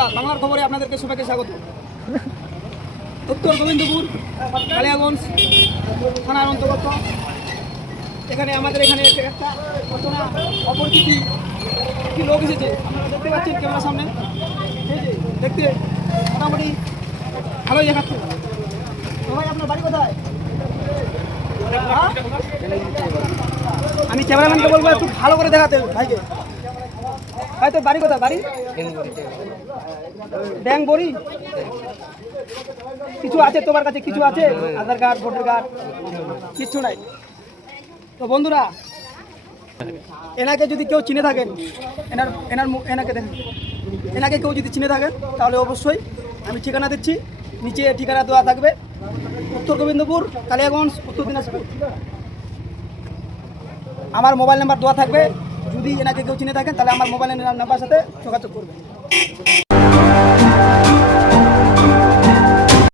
বন্ধুরা, বাংলার খবরে আপনাদেরকে সবাইকে স্বাগত। উত্তর গোবিন্দপুর কালিয়াগঞ্জ থানার অন্তর্গত এখানে আমাদের এখানে একটা ঘটনা অপরিচিতি একটি লোক এসেছে। আপনারা দেখতে পাচ্ছেন ক্যামেরার সামনে, এই যে দেখতে মোটামুটি ভালোই দেখাচ্ছে। তো ভাই, আপনার বাড়ি কোথায়? আমি ক্যামেরাম্যানকে বলবো একটু ভালো করে দেখাতে ভাইকে। ভাই, তোর বাড়ি কোথায়? বাড়ি ব্যাংক বড়ি। কিছু আছে তোমার কাছে? কিছু আছে? আধার কার্ড, ভোটার কার্ড? কিচ্ছু নাই। তো বন্ধুরা, এনাকে যদি কেউ চিনে থাকেন, এনাকে দেখেন, এনাকে কেউ যদি চিনে থাকেন তাহলে অবশ্যই আমি ঠিকানা দিচ্ছি, নিচে ঠিকানা দেওয়া থাকবে। উত্তর গোবিন্দপুর কালিয়াগঞ্জ, উত্তর দিনাজপুর। আমার মোবাইল নাম্বার দেওয়া থাকবে। যদি এনাকে কেউ চিনে থাকেন তাহলে আমার মোবাইল নাম্বার সাথে যোগাযোগ করবেন।